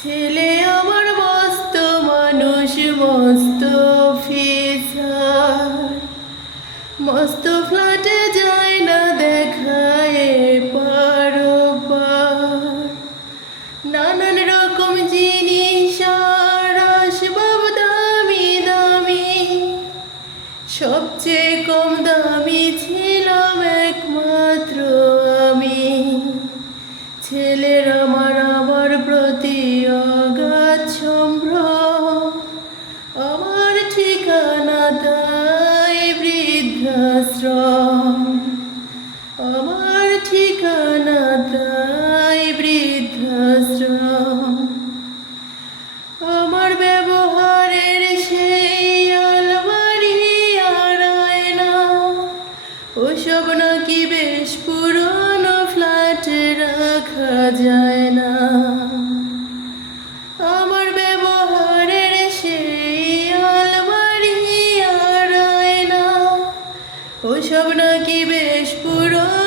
ছেলে আমার মস্ত মানুষ, মস্ত অফিসার, মস্ত ফ্ল্যাটে যায় না দেখায় পারোবার। নানান রকম জিনিস আর আসবাব দামি দামি, সবচেয়ে কম দামি ছিলাম একমাত্র আমি। ছেলের আমার প্রতি অগাধ সম্ভ্রম, আমার ঠিকানা তাই বৃদ্ধাশ্রম, আমার ঠিকানা তাই বৃদ্ধাশ্রম। আমার ব্যবহারের সেই আলমারি আর আয়না, ওসব নাকি বেশ পুরনো ফ্ল্যাটে রাখা যায় না। আমার ব্যবহারের সেই আলমারি আর আয়না, ওসব নাকি বেশ পুরনো